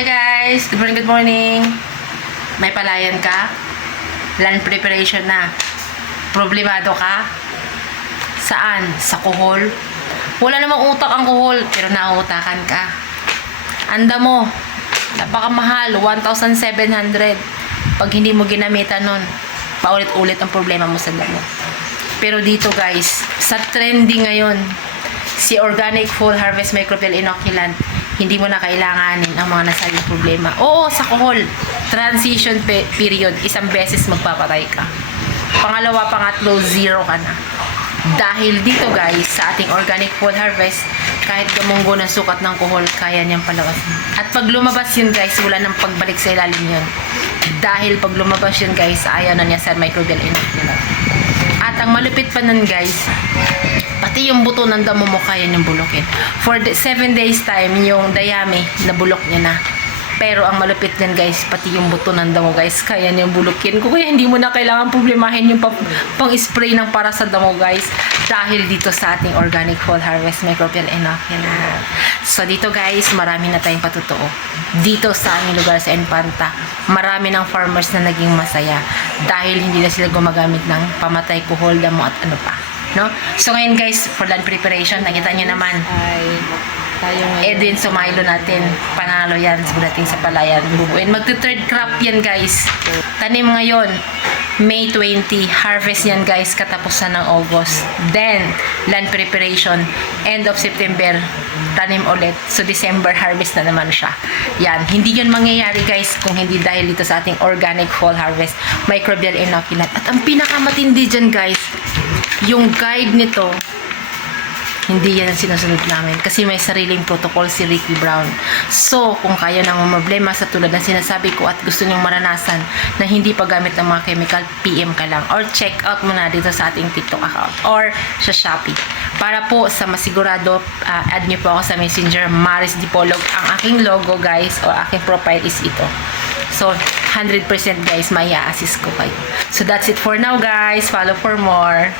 Hi guys! Good morning, good morning! May palayan ka? Land preparation na. Problemado ka? Saan? Sa kuhol? Wala namang utak ang kuhol, pero nauutakan ka. Anda mo, napakamahal, 1,700. Pag hindi mo ginamitan nun, paulit-ulit ang problema mo sa damo. Pero dito guys, sa trending ngayon, si Organic Full Harvest Microbial Inoculant, hindi mo na kailanganin ang mga nasabing problema. Oo, sa kuhol, transition period, isang beses magpapatay ka. Pangalawa, pangatlo, zero ka na. Dahil dito guys, sa ating Organic Full Harvest, kahit gamunggo ng sukat ng kuhol, kaya niyang palabasin. At pag lumabas yun guys, wala nang pagbalik sa ilalim yun. Dahil pag lumabas yun guys, ayaw na niya sa microbial inoculant. At ang malupit pa nun guys, pati yung buto ng damo mo kaya niyang bulukin. For 7 days time, yung dayami, nabulok niya na. Pero ang malupit niyan guys, pati yung buto ng damo guys, kaya niyang bulukin. Kaya hindi mo na kailangan problemahin yung pang-spray ng para sa damo guys. Dahil dito sa ating Organic Full Harvest Microbial Inoculant. So dito guys, marami na tayong patutuo. Dito sa aming lugar sa Infanta, marami ng farmers na naging masaya. Dahil hindi na sila gumagamit ng pamatay kuhol, damo at ano pa. No? So ngayon guys, for land preparation, nakita nyo naman Ay, tayo ngayon. Edwin Sumailo natin, panalo yan dating sa palayan, bubuin. Magti-third crop yan guys, tanim ngayon May 20, harvest yan guys katapusan ng August, then land preparation end of September, tanim ulit, so December harvest na naman siya. Yan, hindi yan mangyayari guys kung hindi dahil dito sa ating Organic Full Harvest Microbial Inoculant. At ang pinakamatindi dyan guys, yung guide nito, hindi yan ang sinusunod namin kasi may sariling protocol si Ricky Brown. So, kung kayo nang problema sa tulad ng sinasabi ko at gusto nyong maranasan na hindi paggamit ng mga chemical, PM ka lang or check out muna dito sa ating TikTok account or sa Shopee. Para po sa masigurado, add nyo po ako sa Messenger, Maris Dipolog. Ang aking logo guys o aking profile is ito. So, 100% guys, may assist ko kayo. So, that's it for now guys. Follow for more.